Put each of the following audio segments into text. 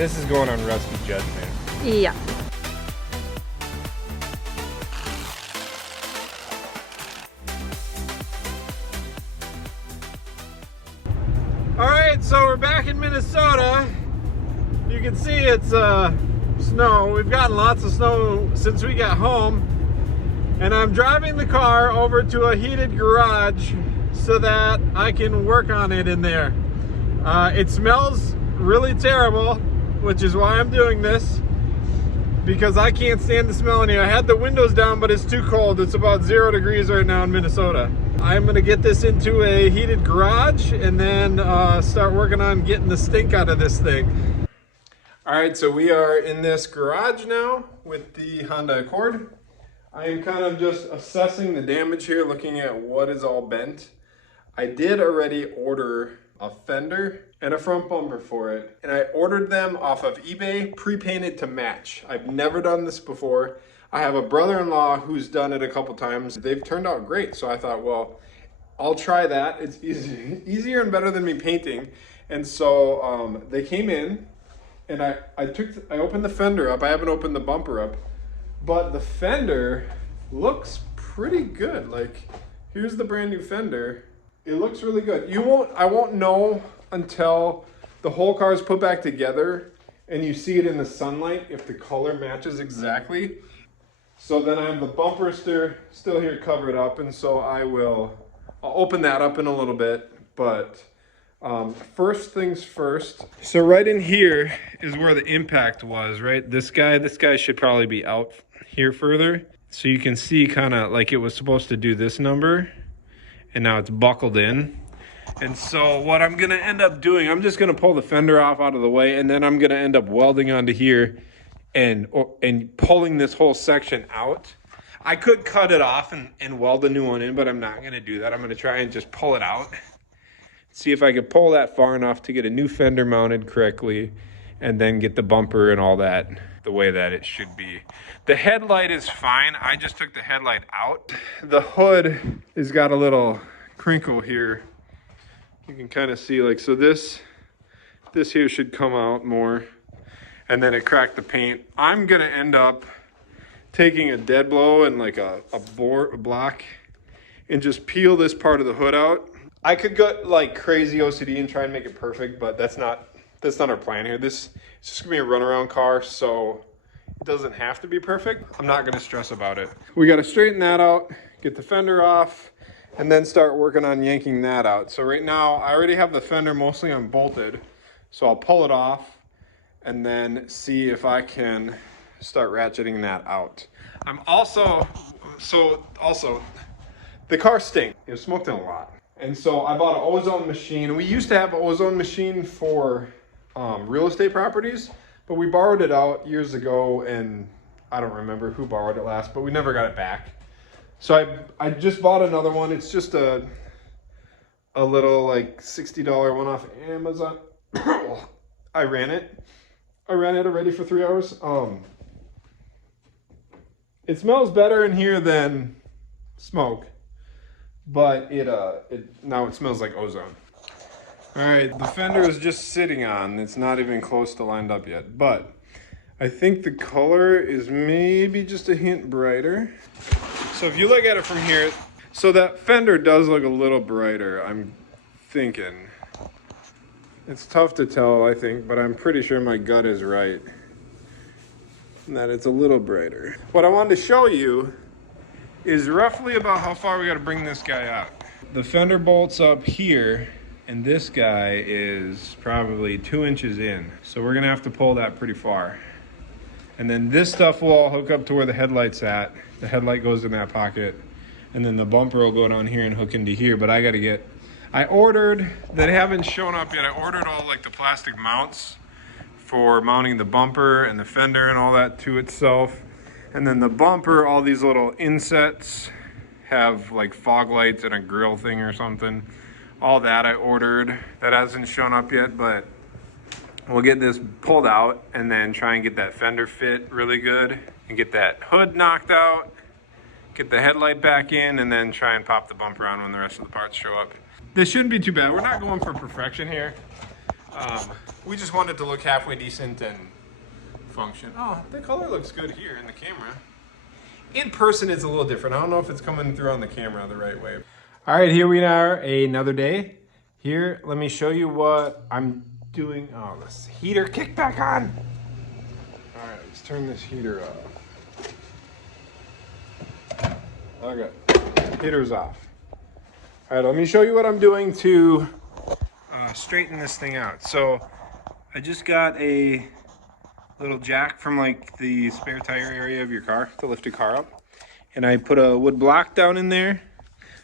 This is going on Rusty Judgment. Yeah. All right, so we're back in Minnesota. You can see it's snow. We've gotten lots of snow since we got home. And I'm driving the car over to a heated garage so that I can work on it in there. It smells really terrible, which is why I'm doing this, because I can't stand the smell in here. I had the windows down, but it's too cold. It's about 0 degrees right now in Minnesota. I'm gonna get this into a heated garage and then start working on getting the stink out of this thing. All right, so we are in this garage now with the Honda Accord. I am kind of just assessing the damage here, looking at what is all bent. I did already order a fender and a front bumper for it, and I ordered them off of eBay, pre-painted to match. I've never done this before. I have a brother-in-law who's done it a couple times. They've turned out great, so I thought, well, I'll try that. It's easier and better than me painting. And so they came in, and I opened the fender up. I haven't opened the bumper up. But the fender looks pretty good. Like, here's the brand new fender. It looks really good. I won't know until the whole car is put back together and you see it in the sunlight if the color matches exactly. So then I have the bumper still here covered up, and so I'll open that up in a little bit. But first things first. So right in here is where the impact was, right? This guy should probably be out here further, so you can see kind of like it was supposed to do this number, and now it's buckled in. And so what I'm gonna end up doing, I'm just gonna pull the fender off out of the way, and then I'm gonna end up welding onto here and pulling this whole section out. I could cut it off and weld a new one in, but I'm not gonna do that. I'm gonna try and just pull it out, see if I could pull that far enough to get a new fender mounted correctly, and then get the bumper and all that the way that it should be. The headlight is fine. I just took the headlight out. The hood has got a little crinkle here. You can kind of see, like, so this here should come out more, and then it cracked the paint. I'm gonna end up taking a dead blow and like a block and just peel this part of the hood out. I could go like crazy OCD and try and make it perfect, but that's not our plan here. This is just gonna be a runaround car, so it doesn't have to be perfect. I'm not gonna stress about it. We gotta straighten that out, get the fender off, and then start working on yanking that out. So right now, I already have the fender mostly unbolted, so I'll pull it off and then see if I can start ratcheting that out. I'm also, the car stinks. It was smoked in a lot. And so I bought an ozone machine. We used to have an ozone machine for real estate properties, but we borrowed it out years ago, and I don't remember who borrowed it last, but we never got it back. So I just bought another one. It's just a little like $60 one off Amazon. I ran it already for 3 hours. It smells better in here than smoke, but now it smells like ozone. All right, the fender is just sitting on. It's not even close to lined up yet, but I think the color is maybe just a hint brighter. So if you look at it from here, so that fender does look a little brighter, I'm thinking. It's tough to tell, I think, but I'm pretty sure my gut is right, that it's a little brighter. What I wanted to show you is roughly about how far we got to bring this guy out. The fender bolts up here, and this guy is probably 2 inches in. So we're gonna have to pull that pretty far. And then this stuff will all hook up to where the headlight's at. The headlight goes in that pocket, and then the bumper will go down here and hook into here. But I ordered, that haven't shown up yet. I ordered all like the plastic mounts for mounting the bumper and the fender and all that to itself. And then the bumper, all these little insets have like fog lights and a grill thing or something. All that I ordered. That hasn't shown up yet, but we'll get this pulled out and then try and get that fender fit really good and get that hood knocked out, get the headlight back in, and then try and pop the bumper on when the rest of the parts show up. This shouldn't be too bad. We're not going for perfection here. We just wanted to look halfway decent and function. Oh, the color looks good here in the camera. In person it's a little different. I don't know if it's coming through on the camera the right way. All right, here we are, another day. Here, let me show you what I'm doing. Oh, this heater kicked back on. All right, let's turn this heater off. Okay, heater's off. All right, let me show you what I'm doing to straighten this thing out. So I just got a little jack from like the spare tire area of your car to lift your car up. And I put a wood block down in there.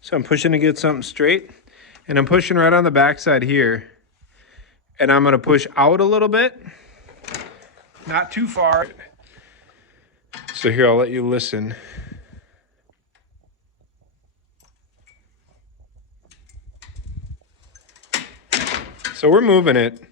So I'm pushing to get something straight. And I'm pushing right on the backside here. And I'm gonna push out a little bit. Not too far. So here, I'll let you listen. So we're moving it.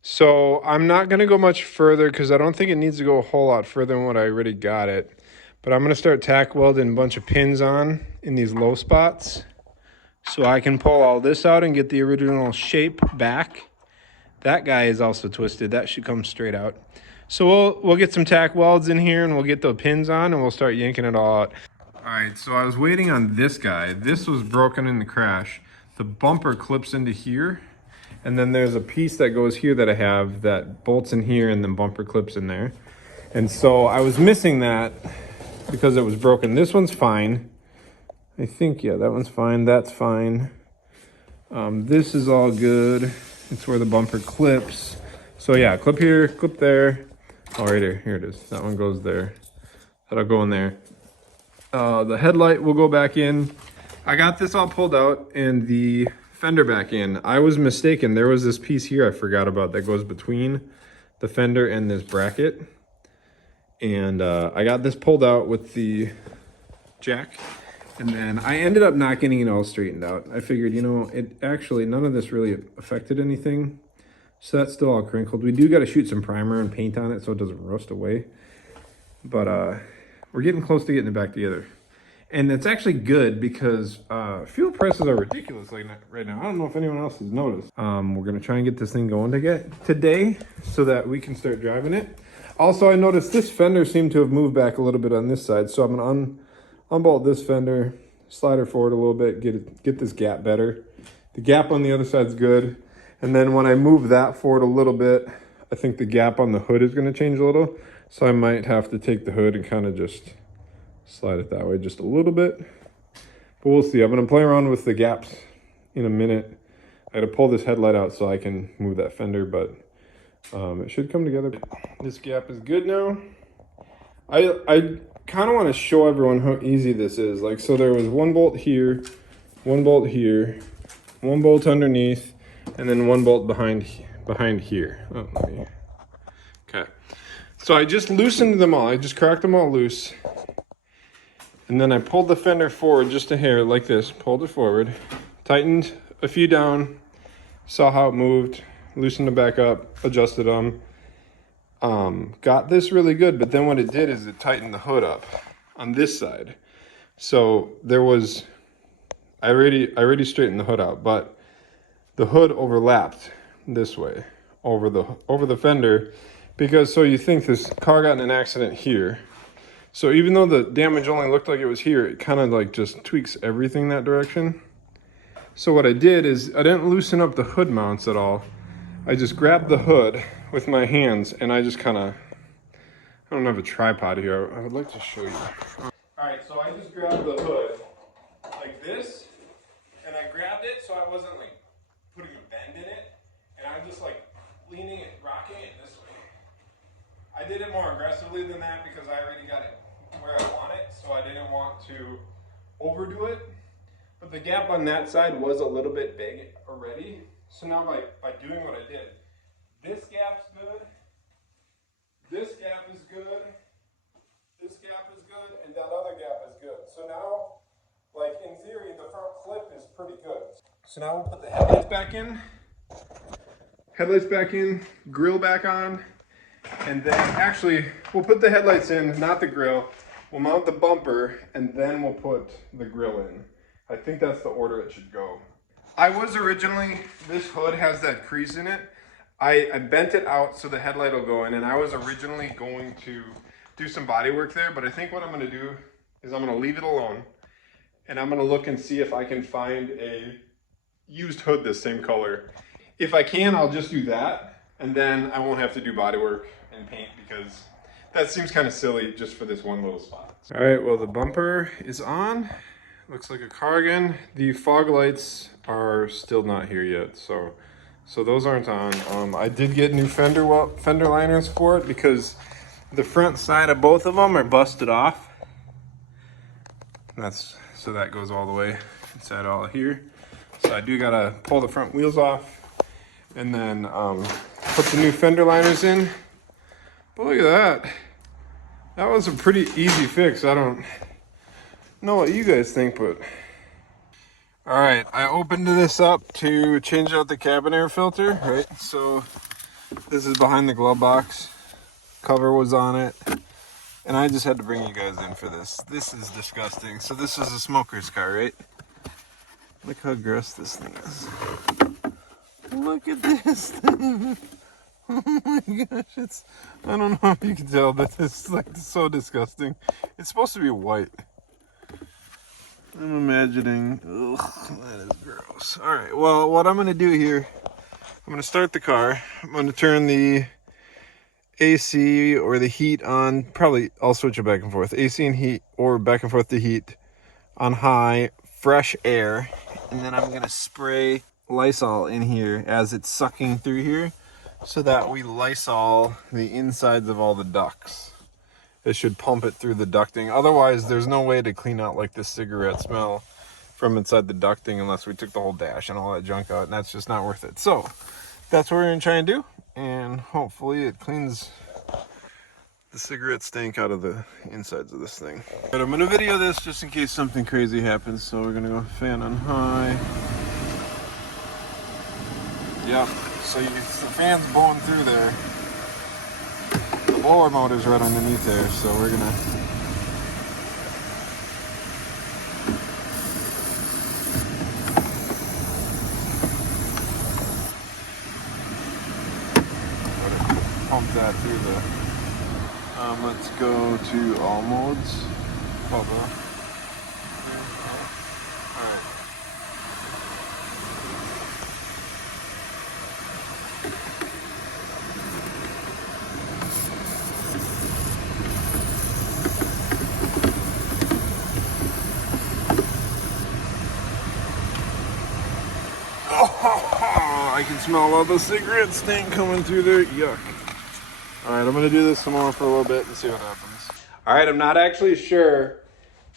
So I'm not gonna go much further because I don't think it needs to go a whole lot further than what I already got it. But I'm gonna start tack welding a bunch of pins on in these low spots so I can pull all this out and get the original shape back. That guy is also twisted. That should come straight out. So we'll get some tack welds in here and we'll get the pins on and we'll start yanking it all out. All right, so I was waiting on this guy. This was broken in the crash. The bumper clips into here. And then there's a piece that goes here that I have that bolts in here and then bumper clips in there. And so I was missing that because it was broken. This one's fine. I think, yeah, that one's fine. That's fine. This is all good. It's where the bumper clips. So yeah, clip here, clip there. Oh, right here, here it is. That one goes there. That'll go in there. The headlight will go back in. I got this all pulled out and the fender back in. I was mistaken. There was this piece here I forgot about that goes between the fender and this bracket. And I got this pulled out with the jack. And then I ended up not getting it all straightened out. I figured, you know, it actually, none of this really affected anything. So that's still all crinkled. We do got to shoot some primer and paint on it so it doesn't rust away. But we're getting close to getting it back together. And it's actually good because fuel prices are ridiculous like right now. I don't know if anyone else has noticed. We're going to try and get this thing going today so that we can start driving it. Also, I noticed this fender seemed to have moved back a little bit on this side. So I'm going to unbolt this fender, slide her forward a little bit, get this gap better. The gap on the other side's good. And then when I move that forward a little bit, I think the gap on the hood is going to change a little. So I might have to take the hood and kind of just slide it that way just a little bit. But we'll see. I'm going to play around with the gaps in a minute. I got to pull this headlight out so I can move that fender, but it should come together. This gap is good now. I kind of want to show everyone how easy this is. Like, so there was one bolt here, one bolt here, one bolt underneath, and then one bolt behind here. Oh, okay. So I just loosened them all. I just cracked them all loose. And then I pulled the fender forward just a hair like this, pulled it forward, tightened a few down, saw how it moved, loosened it back up, adjusted them. Got this really good, but then what it did is it tightened the hood up on this side. So there was, I already straightened the hood out, but the hood overlapped this way over the fender because, so you think this car got in an accident here. So even though the damage only looked like it was here, it kind of like just tweaks everything that direction. So what I did is I didn't loosen up the hood mounts at all. I just grabbed the hood with my hands and I just kind of, I don't have a tripod here. I would like to show you. All right, so I just grabbed the hood like this and I grabbed it so I wasn't like putting a bend in it. And I'm just like leaning it, rocking it this way. I did it more aggressively than that because I already got it where I want it, so I didn't want to overdo it. But the gap on that side was a little bit big already. So now by doing what I did, this gap's good, this gap is good, this gap is good, and that other gap is good. So now, like in theory, the front clip is pretty good. So now we'll put the headlights back in, grill back on, and then actually we'll put the headlights in, not the grill. We'll mount the bumper and then we'll put the grill in. I think that's the order it should go. I was originally, this hood has that crease in it, I bent it out so the headlight will go in, and I was originally going to do some body work there, but I think what I'm gonna do is I'm gonna leave it alone, and I'm gonna look and see if I can find a used hood this same color. If I can, I'll just do that, and then I won't have to do body work and paint because that seems kind of silly just for this one little spot. All right, well, the bumper is on. Looks like a car again. The fog lights are still not here yet, so those aren't on. I did get new fender liners for it because the front side of both of them are busted off. So that goes all the way inside all here. So I do gotta pull the front wheels off and then put the new fender liners in. But look at that. That was a pretty easy fix. I don't know what you guys think, but... All right, I opened this up to change out the cabin air filter, right? So this is behind the glove box. Cover was on it. And I just had to bring you guys in for this. This is disgusting. So this is a smoker's car, right? Look how gross this thing is. Look at this thing. Oh my gosh, I don't know if you can tell that this is like so disgusting. It's supposed to be white. I'm imagining, ugh, that is gross. All right, well, what I'm gonna do here, I'm gonna start the car. I'm gonna turn the AC or the heat on. Probably I'll switch it back and forth. AC and heat, or back and forth to heat on high, fresh air. And then I'm gonna spray Lysol in here as it's sucking through here so that we Lysol the insides of all the ducts. It should pump it through the ducting. Otherwise, there's no way to clean out like this cigarette smell from inside the ducting unless we took the whole dash and all that junk out, and that's just not worth it. So that's what we're gonna try and do, and hopefully it cleans the cigarette stank out of the insides of this thing. But I'm gonna video this just in case something crazy happens. So we're gonna go fan on high. Yep, so the fan's blowing through there. Blower motor's right underneath there, so we're gonna pump that through the let's go to all modes. Alright. I can smell all the cigarette stink coming through there. Yuck. All right, I'm gonna do this some more for a little bit and see what happens. All right, I'm not actually sure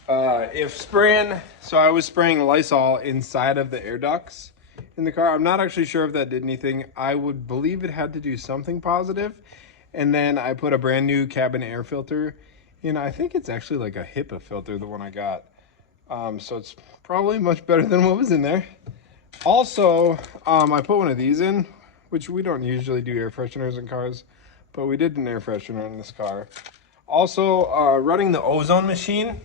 if spraying, so I was spraying Lysol inside of the air ducts in the car. I'm not actually sure if that did anything. I would believe it had to do something positive. And then I put a brand new cabin air filter in. I think it's actually like a HEPA filter, the one I got. So it's probably much better than what was in there. Also, I put one of these in, which we don't usually do air fresheners in cars, but we did an air freshener in this car. Also, running the ozone machine,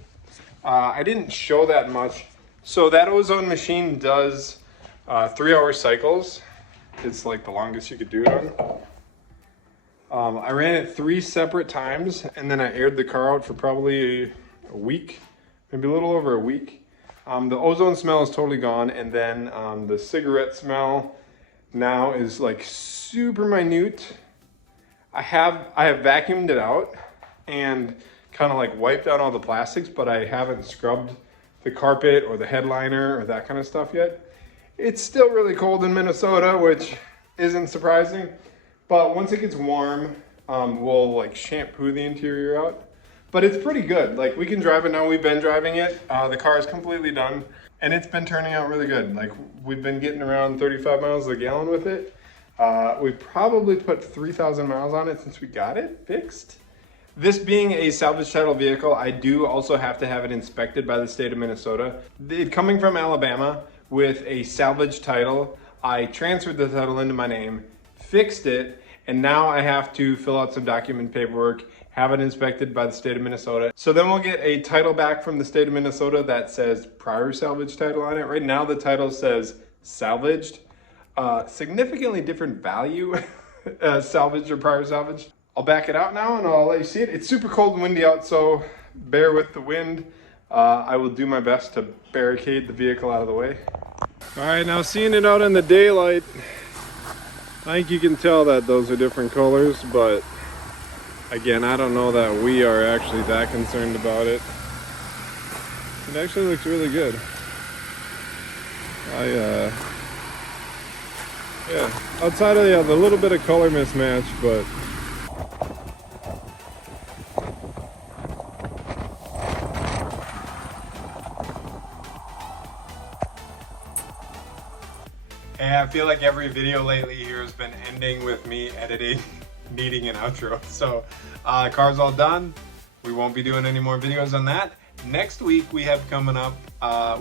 I didn't show that much. So that ozone machine does 3-hour cycles. It's like the longest you could do it on. I ran it 3 separate times, and then I aired the car out for probably a week, maybe a little over a week. The ozone smell is totally gone, and then the cigarette smell now is like super minute. I have vacuumed it out and kind of like wiped out all the plastics, but I haven't scrubbed the carpet or the headliner or that kind of stuff yet. It's still really cold in Minnesota, which isn't surprising, but once it gets warm, we'll like shampoo the interior out. But it's pretty good. Like, we can drive it now. We've been driving it. The car is completely done, and it's been turning out really good. Like, we've been getting around 35 miles a gallon with it. We probably put 3,000 miles on it since we got it fixed. This being a salvage title vehicle, I do also have to have it inspected by the state of Minnesota. It coming from Alabama with a salvage title, I transferred the title into my name, fixed it, and now I have to fill out some document paperwork, have it inspected by the state of Minnesota. So then we'll get a title back from the state of Minnesota that says prior salvage title on it. Right now the title says salvaged. Significantly different value salvaged or prior salvaged. I'll back it out now and I'll let you see it. It's super cold and windy out, so bear with the wind. I will do my best to barricade the vehicle out of the way. All right, now seeing it out in the daylight, I think you can tell that those are different colors, but again, I don't know that we are actually that concerned about it. It actually looks really good. Yeah, outside of the little bit of color mismatch, but hey, I feel like every video lately here has been ending with me editing, needing an outro. So car's all done. We won't be doing any more videos on that. Next week we have coming up,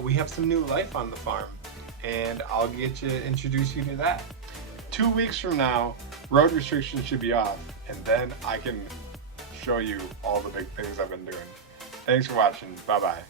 we have some new life on the farm, and I'll introduce you to that. 2 weeks from now, road restrictions should be off, and then I can show you all the big things I've been doing. Thanks for watching. Bye-bye.